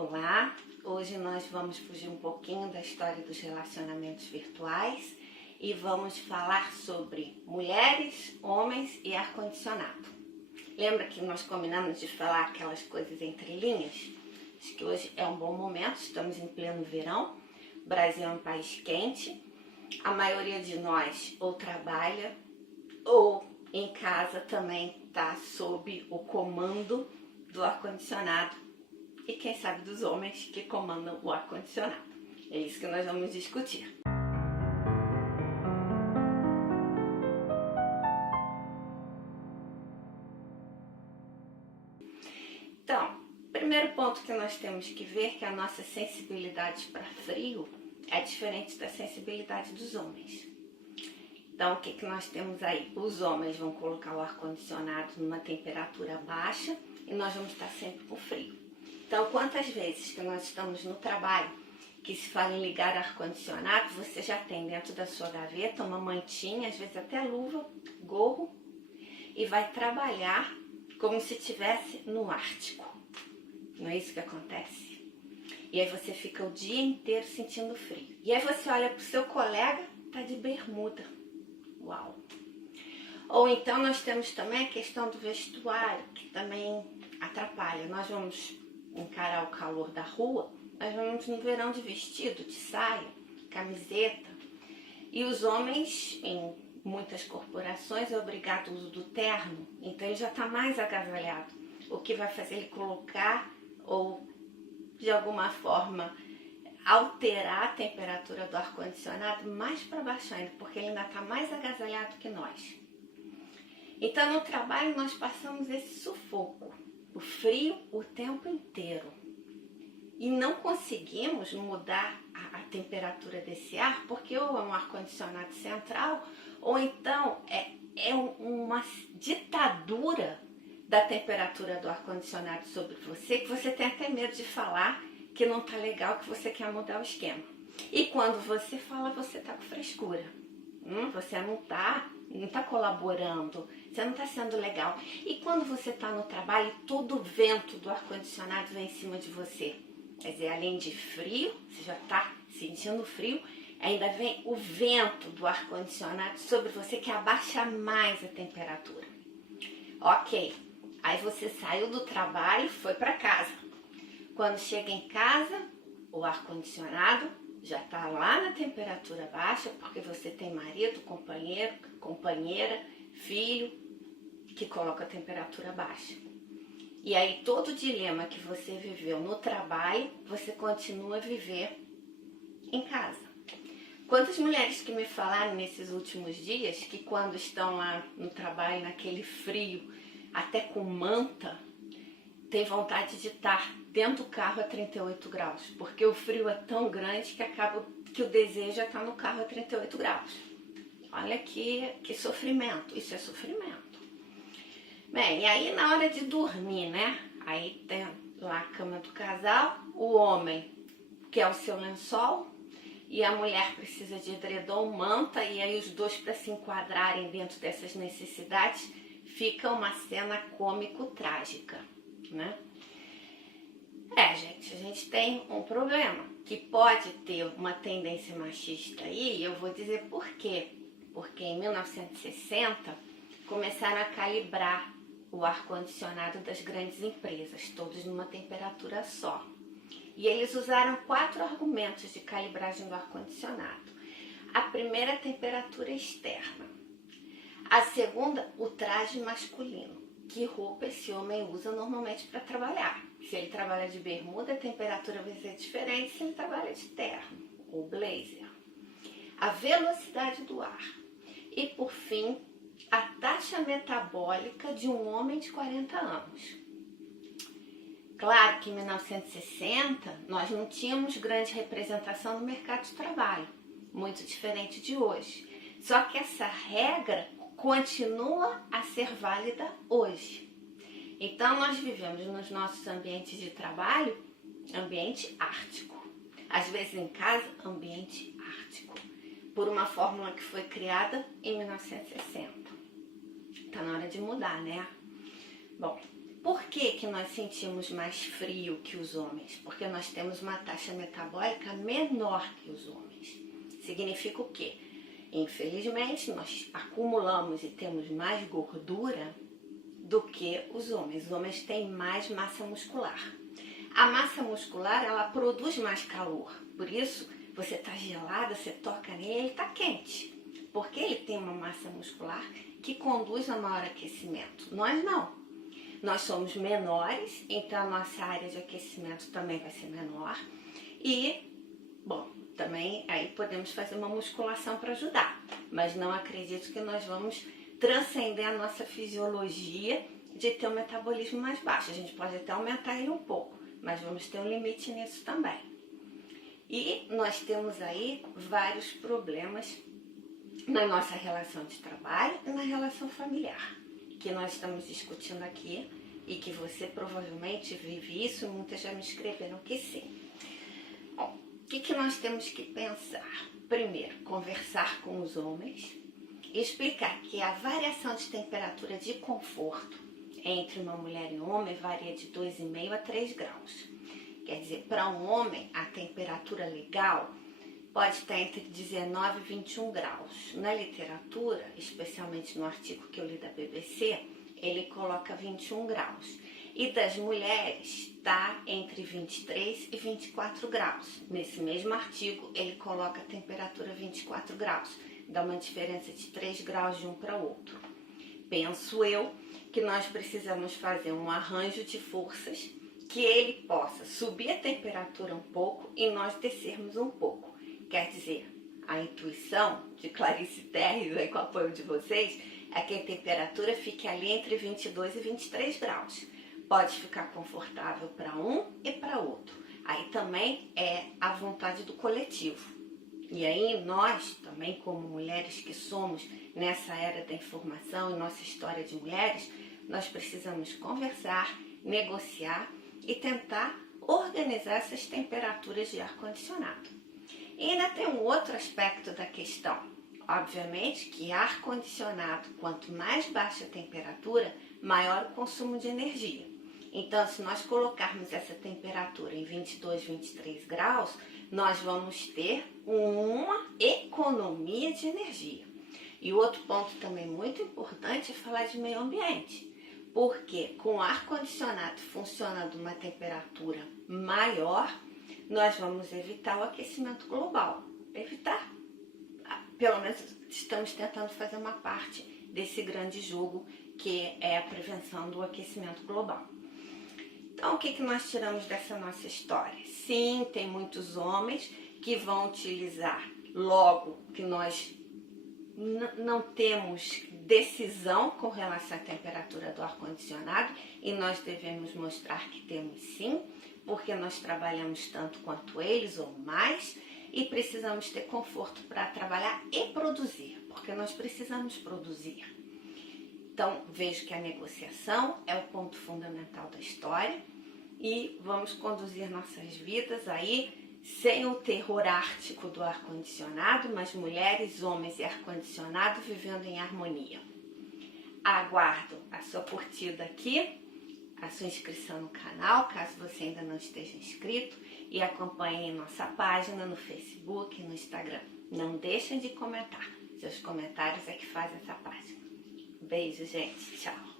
Olá, hoje nós vamos fugir um pouquinho da história dos relacionamentos virtuais e vamos falar sobre mulheres, homens e ar-condicionado. Lembra que nós combinamos de falar aquelas coisas entre linhas? Acho que hoje é um bom momento, estamos em pleno verão, o Brasil é um país quente, a maioria de nós ou trabalha ou em casa também está sob o comando do ar-condicionado. E quem sabe dos homens que comandam o ar-condicionado. É isso que nós vamos discutir. Então, primeiro ponto que nós temos que ver é que a nossa sensibilidade para frio é diferente da sensibilidade dos homens. Então, o que nós temos aí? Os homens vão colocar o ar-condicionado numa temperatura baixa e nós vamos estar sempre com frio. Então, quantas vezes que nós estamos no trabalho que se fala em ligar ar-condicionado, você já tem dentro da sua gaveta uma mantinha, às vezes até luva, gorro, e vai trabalhar como se estivesse no Ártico. Não é isso que acontece? E aí você fica o dia inteiro sentindo frio. E aí você olha para o seu colega, tá de bermuda. Uau! Ou então nós temos também a questão do vestuário, que também atrapalha. Nós vamos encarar o calor da rua, nós vamos no verão de vestido, de saia, camiseta. E os homens, em muitas corporações, é obrigado ao uso do terno, então ele já está mais agasalhado, o que vai fazer ele colocar ou, de alguma forma, alterar a temperatura do ar-condicionado mais para baixo ainda, porque ele ainda está mais agasalhado que nós. Então, no trabalho, nós passamos esse sufoco, o frio o tempo inteiro. E não conseguimos mudar a temperatura desse ar, porque ou é um ar-condicionado central, ou então é uma ditadura da temperatura do ar-condicionado sobre você, que você tem até medo de falar que não tá legal, que você quer mudar o esquema. E quando você fala, você tá com frescura. Você não tá colaborando, você não está sendo legal. E quando você está no trabalho, todo o vento do ar-condicionado vem em cima de você. Quer dizer, além de frio, você já está sentindo frio, ainda vem o vento do ar-condicionado sobre você que abaixa mais a temperatura. Ok, aí você saiu do trabalho, foi para casa. Quando chega em casa, o ar-condicionado já está lá na temperatura baixa, porque você tem marido, companheiro, companheira, filho, que coloca a temperatura baixa. E aí todo o dilema que você viveu no trabalho, você continua a viver em casa. Quantas mulheres que me falaram nesses últimos dias que quando estão lá no trabalho, naquele frio, até com manta, tem vontade de estar dentro do carro a 38 graus, porque o frio é tão grande que acaba que o desejo é estar no carro a 38 graus. Olha que sofrimento, isso é sofrimento. Bem, e aí na hora de dormir, né? Aí tem lá a cama do casal, o homem quer o seu lençol e a mulher precisa de edredom, manta, e aí os dois, para se enquadrarem dentro dessas necessidades, fica uma cena cômico-trágica, né? Gente, a gente tem um problema que pode ter uma tendência machista aí, e eu vou dizer por quê. Porque em 1960 começaram a calibrar o ar-condicionado das grandes empresas, todos numa temperatura só. E eles usaram 4 argumentos de calibragem do ar-condicionado. A primeira, a temperatura externa. A segunda, o traje masculino. Que roupa esse homem usa normalmente para trabalhar? Se ele trabalha de bermuda, a temperatura vai ser diferente se ele trabalha de terno ou blazer. A velocidade do ar. E, por fim, a taxa metabólica de um homem de 40 anos. Claro que em 1960 nós não tínhamos grande representação no mercado de trabalho, muito diferente de hoje. Só que essa regra continua a ser válida hoje. Então nós vivemos nos nossos ambientes de trabalho, ambiente ártico. Às vezes em casa, ambiente ártico. Por uma fórmula que foi criada em 1960. Está na hora de mudar, né? Bom, Por que que nós sentimos mais frio que os homens? Porque nós temos uma taxa metabólica menor que os homens. Significa o quê? Infelizmente, nós acumulamos e temos mais gordura do que os homens. Os homens têm mais massa muscular. A massa muscular, ela produz mais calor. Por isso, você está gelada, você toca nele, ele está quente. Porque ele tem uma massa muscular que conduz a maior aquecimento. Nós não. Nós somos menores, então a nossa área de aquecimento também vai ser menor. E, bom, também aí podemos fazer uma musculação para ajudar. Mas não acredito que nós vamos transcender a nossa fisiologia de ter um metabolismo mais baixo. A gente pode até aumentar ele um pouco, mas vamos ter um limite nisso também. E nós temos aí vários problemas na nossa relação de trabalho e na relação familiar, que nós estamos discutindo aqui e que você provavelmente vive isso, muitas já me escreveram que sim. Bom, o que nós temos que pensar? Primeiro, conversar com os homens, explicar que a variação de temperatura de conforto entre uma mulher e um homem varia de 2,5 a 3 graus. Quer dizer, para um homem, a temperatura legal pode estar entre 19 e 21 graus. Na literatura, especialmente no artigo que eu li da BBC, ele coloca 21 graus. E das mulheres está entre 23 e 24 graus. Nesse mesmo artigo, ele coloca a temperatura 24 graus. Dá uma diferença de 3 graus de um para o outro. Penso eu que nós precisamos fazer um arranjo de forças que ele possa subir a temperatura um pouco e nós descermos um pouco. Quer dizer, a intuição de Clarice Terres, aí com o apoio de vocês, é que a temperatura fique ali entre 22 e 23 graus. Pode ficar confortável para um e para outro. Aí também é a vontade do coletivo. E aí nós, também como mulheres que somos nessa era da informação e nossa história de mulheres, nós precisamos conversar, negociar e tentar organizar essas temperaturas de ar-condicionado. E ainda tem um outro aspecto da questão. Obviamente que ar-condicionado, quanto mais baixa a temperatura, maior o consumo de energia. Então, se nós colocarmos essa temperatura em 22, 23 graus, nós vamos ter uma economia de energia. E outro ponto também muito importante é falar de meio ambiente. Porque com o ar-condicionado funcionando uma temperatura maior, nós vamos evitar o aquecimento global. Evitar. Pelo menos estamos tentando fazer uma parte desse grande jogo que é a prevenção do aquecimento global. Então, o que nós tiramos dessa nossa história? Sim, tem muitos homens que vão utilizar logo que nós não temos decisão com relação à temperatura do ar-condicionado e nós devemos mostrar que temos sim, porque nós trabalhamos tanto quanto eles ou mais e precisamos ter conforto para trabalhar e produzir, porque nós precisamos produzir. Então, vejo que a negociação é o ponto fundamental da história e vamos conduzir nossas vidas aí sem o terror ártico do ar-condicionado, mas mulheres, homens e ar-condicionado vivendo em harmonia. Aguardo a sua curtida aqui, a sua inscrição no canal, caso você ainda não esteja inscrito, e acompanhe nossa página no Facebook e no Instagram. Não deixem de comentar, seus comentários é que fazem essa página. Beijo, gente. Tchau.